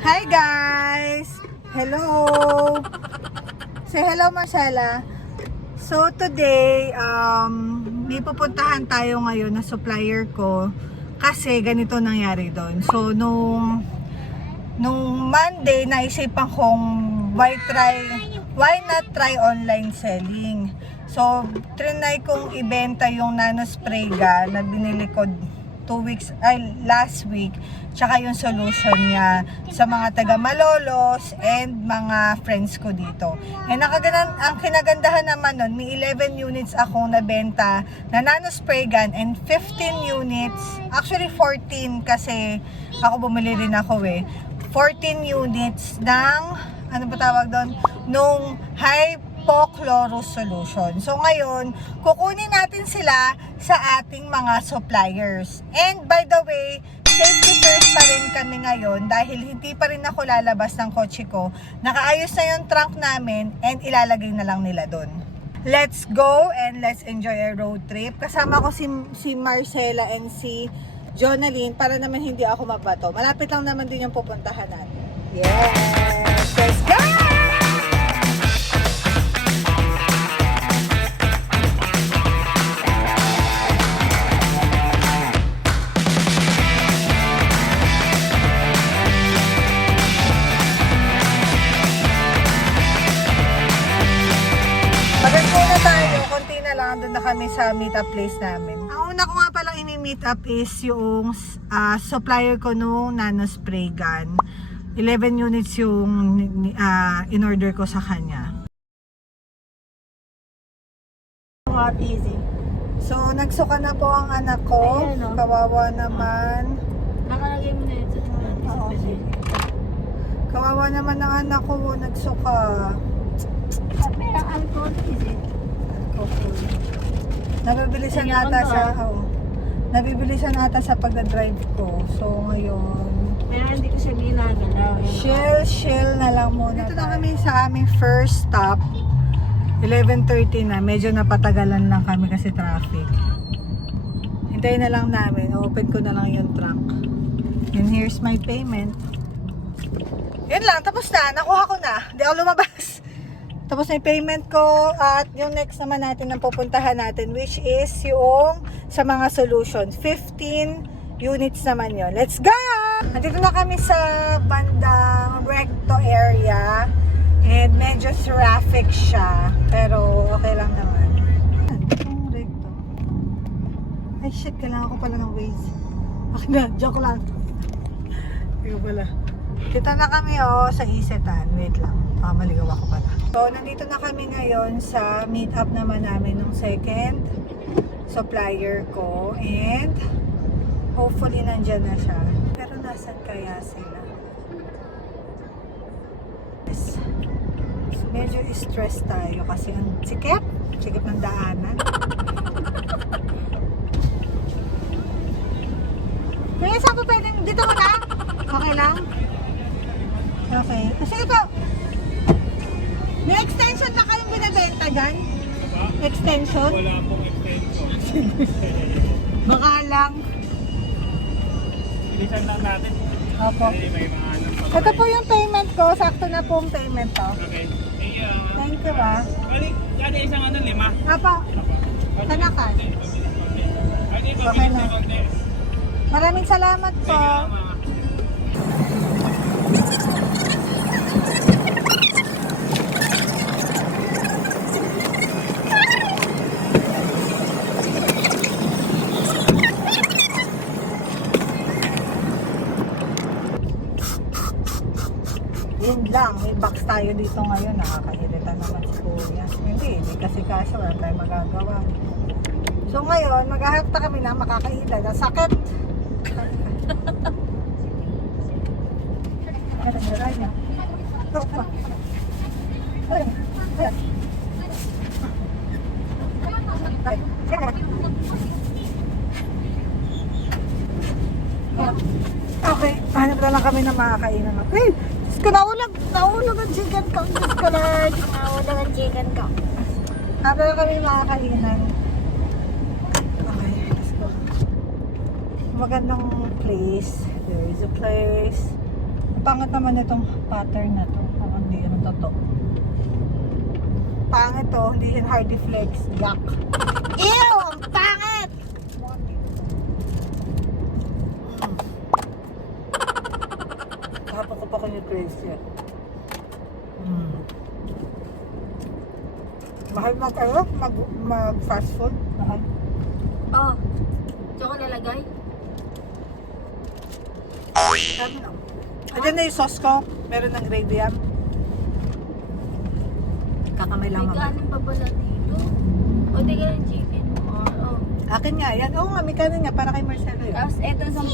Hi guys! Hello! Say hello Marcella. So today, may pupuntahan tayo ngayon na supplier ko kasi ganito nangyari doon. So nung Monday, naisipan kong why not try online selling. So trinay kong ibenta yung nano spray gun na binili ko last week, tsaka yung solution niya sa mga taga Malolos and mga friends ko dito. And ang kinagandahan naman nun, may 11 units akong nabenta na nano spray gun and 15 units, actually 14 kasi ako bumili din ako 14 units ng, ano ba tawag doon? Nung hypochlorous solution. So ngayon, kukunin natin sila sa ating mga suppliers. And by the way, safety first pa rin kami ngayon dahil hindi pa rin ako lalabas ng kotse ko. Nakaayos na yung trunk namin and ilalagay na lang nila doon. Let's go and let's enjoy a road trip. Kasama ko si Marcella and si Jonaline para naman hindi ako mabato. Malapit lang naman din yung pupuntahan natin. Yes! Let's go! Pagkat na tayo, konti na lang, doon na kami sa meet-up place namin. Ang una ko nga palang ini-meet up is yung supplier ko nung nano spray gun. 11 units yung in-order ko sa kanya. Easy. So, nagsuka na po ang anak ko. Ayan, no? Kawawa naman. Nakalagay mo na yun sa Oo. Kawawa naman ang anak ko, nagsuka. Pero alcohol, easy. Nabibilisan Tingnan ata ko, sa nabibilisan ata sa pagdadrive ko. So ngayon, Pero hindi ko siya ginagalaw. chill na lang muna. Dito na kami sa aming first stop. 11:30 na. Medyo napatagalan lang kami kasi traffic. Hintayin na lang namin. Open ko na lang yung trunk. And here's my payment. Yun lang. Tapos na. Nakuha ko na. Hindi ako lumabas. Tapos na yung payment ko at yung next naman natin ang pupuntahan natin which is yung sa mga solutions. 15 units naman yun. Let's go! Nandito na kami sa bandang recto area and medyo traffic siya pero okay lang naman. Ang recto. Ay shit, kailangan ko pala ng Waze. Okay na, joke lang. Ikaw pala. Kita na kami sa Isetan. Wait lang. Maligaw ako pala. So, nandito na kami ngayon sa meet-up naman namin ng second supplier ko. And, hopefully, nandyan na siya. Pero, nasan kaya sila? Yes. Medyo stress tayo kasi ang sikip ng daanan. Kaya, saan pa pwede? Dito mo na? Okay lang? Okay. Kasi ito, may extension na kayong binibenta dyan? Extension? Wala pong extension. Baka lang. Bilisan lang natin. Opo. Kasi may mga anong pa. Ito po yung payment ko. Sakto na po yung payment to. Okay. Thank you Balik, kada isang 5. Apa, tanakan. Okay na. Maraming salamat po. Yun lang, may box tayo dito ngayon. Nakakairita naman si Kuya. Hindi kasi kaso wala tayong magagawa. So ngayon, maghahanap na kami na makakaila. Sakit! Okay, hanap na lang kami na makakainan. Hey! Diyos ko, nahulog ang chicken ko. Diyos ko, Lord. Nawala ang chicken ko. Hanap na lang kami makakainan. Okay, let's go. Magandang place. There is a place. pangit naman itong pattern na to. Kung hindi naman totoo. Pangit to, hindi yan hardy flex. Yuck. Ew! Ang pangit! Kahapon ko pa ko yung trace yan. Mahal mag fast food. Mahal. Oh. Diyan ko lalagay. Sabi na. Andiyan na yung sauce ko. Meron ng gravy yan. Kakamay lang May naman. kanin pa pala dito. O, di ka yung chicken. Oh. Akin nga yan. Oo nga, may kanin nga para kay Marcelo yun. Tapos, eto 10.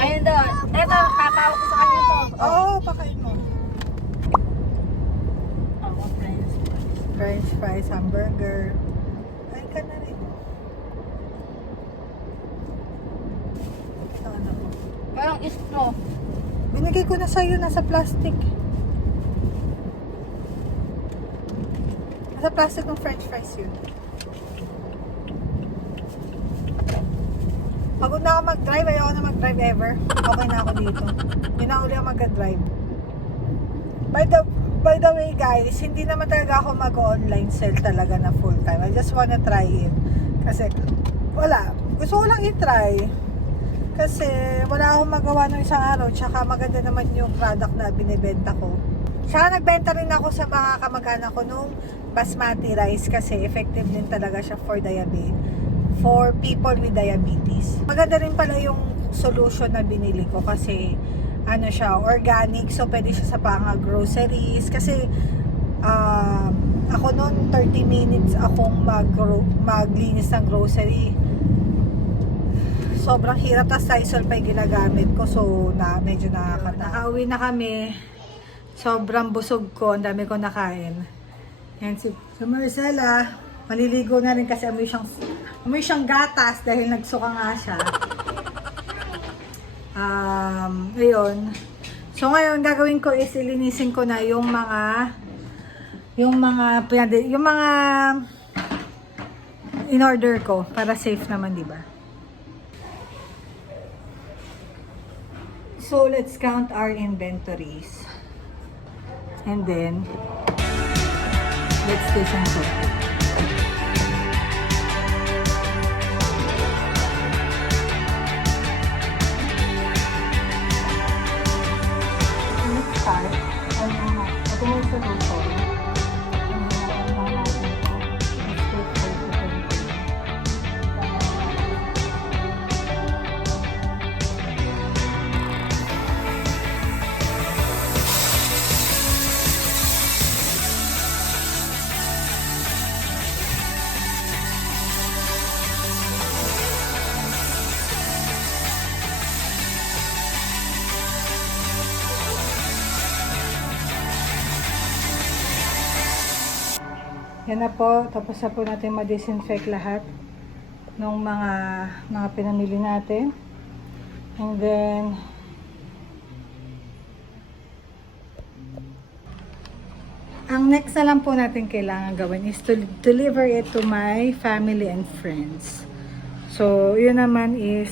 Ayun doon. Eto, kakao ko sa kanya to. Oo, pakain mo. Oh, friends. French fries, hamburger. Ay ka na rin. Ito ano ko. Parang straw. Binigay ko na sa'yo, nasa plastic. Nasa plastic ng french fries yun. Pagod na ako mag-drive, ayoko na mag-drive ever. Okay na ako dito. Hindi na uli ako mag-drive. By the way guys, hindi naman talaga ako mag-online sell talaga na full time. I just wanna try it. Kasi, wala. Gusto ko lang i-try. Kasi, wala akong magawa ng isang araw. Tsaka maganda naman yung product na binibenta ko. Tsaka nagbenta rin ako sa mga kamag-anak ko nung basmati rice kasi effective din talaga siya for diabetes. For people with diabetes. Maganda rin pala yung solution na binili ko kasi ano siya, organic. So, pwede siya sa pang groceries. Kasi, ako noon 30 minutes akong maglinis ng grocery. Sobrang hirap. Tas Lysol pa yung ginagamit ko. So, medyo nakauwi na kami. Sobrang busog ko. Ang dami ko nakain. Yan si Marcela. Maliligo na rin kasi amoy siyang gatas dahil nagsuka nga siya. Ayun. So ngayon gagawin ko is ilinisin ko na yung mga in order ko para safe naman, di ba? So let's count our inventories. And then let's do some sorting. Yan na po, tapos na po natin ma-disinfect lahat ng mga pinamili natin. And then, ang next na lang po natin kailangan gawin is to deliver it to my family and friends. So, yun naman is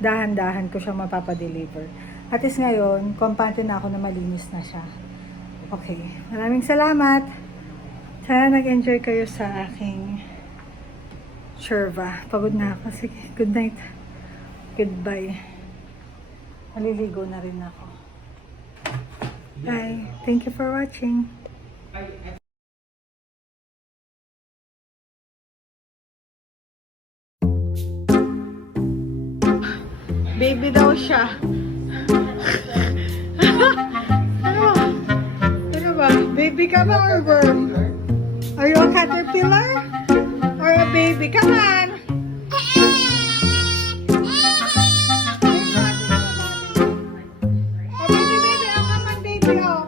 dahan-dahan ko siyang mapapadeliver. At least ngayon, kampante na ako na malinis na siya. Okay, maraming salamat! Sana nag-enjoy kayo sa aking Sherva. Pagod na ako. Sige, good night. Goodbye. Maliligo na rin ako. Bye. Thank you for watching. Baby daw siya. Ano ba? Baby ka ba or worm? Are you a caterpillar? Or a baby? Come on! Oh, baby, baby. Oh, come on, baby. Oh.